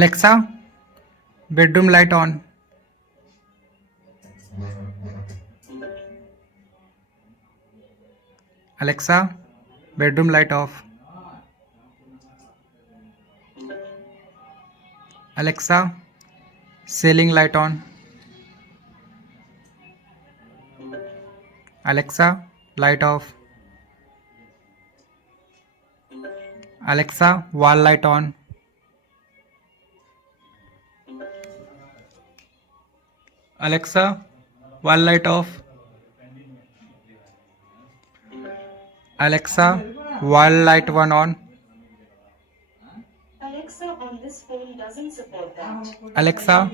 Alexa, bedroom light on. Alexa, bedroom light off. Alexa, ceiling light on. Alexa, light off. Alexa, wall light on. Alexa, wall light off. Alexa, wall light one on. Alexa on this phone doesn't support that. Alexa,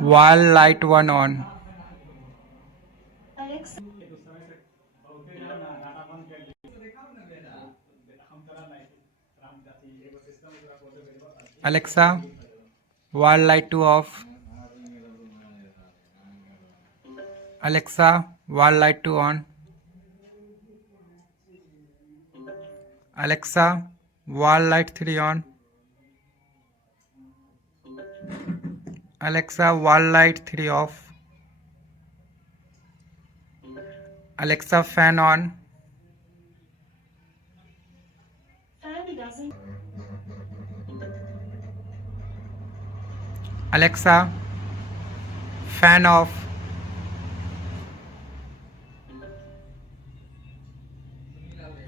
wall light one on. Alexa, Alexa, wall light two off. Alexa, wall light two on. Alexa, wall light three on. Alexa, wall light three off. Alexa, fan on. fan doesn't. Alexa, fan off.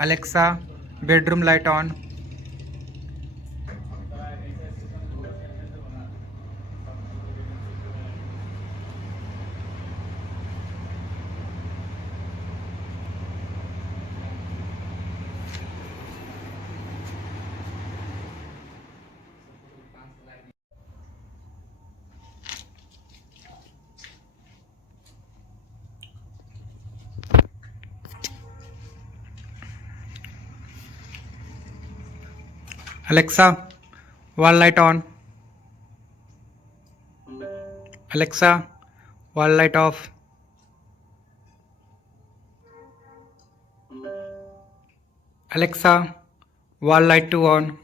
Alexa, bedroom light on. Alexa, wall light on. Alexa, wall light off. Alexa, wall light 2 on.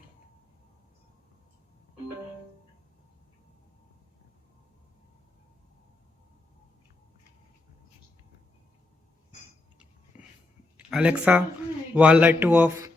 Alexa, wall light 2 off.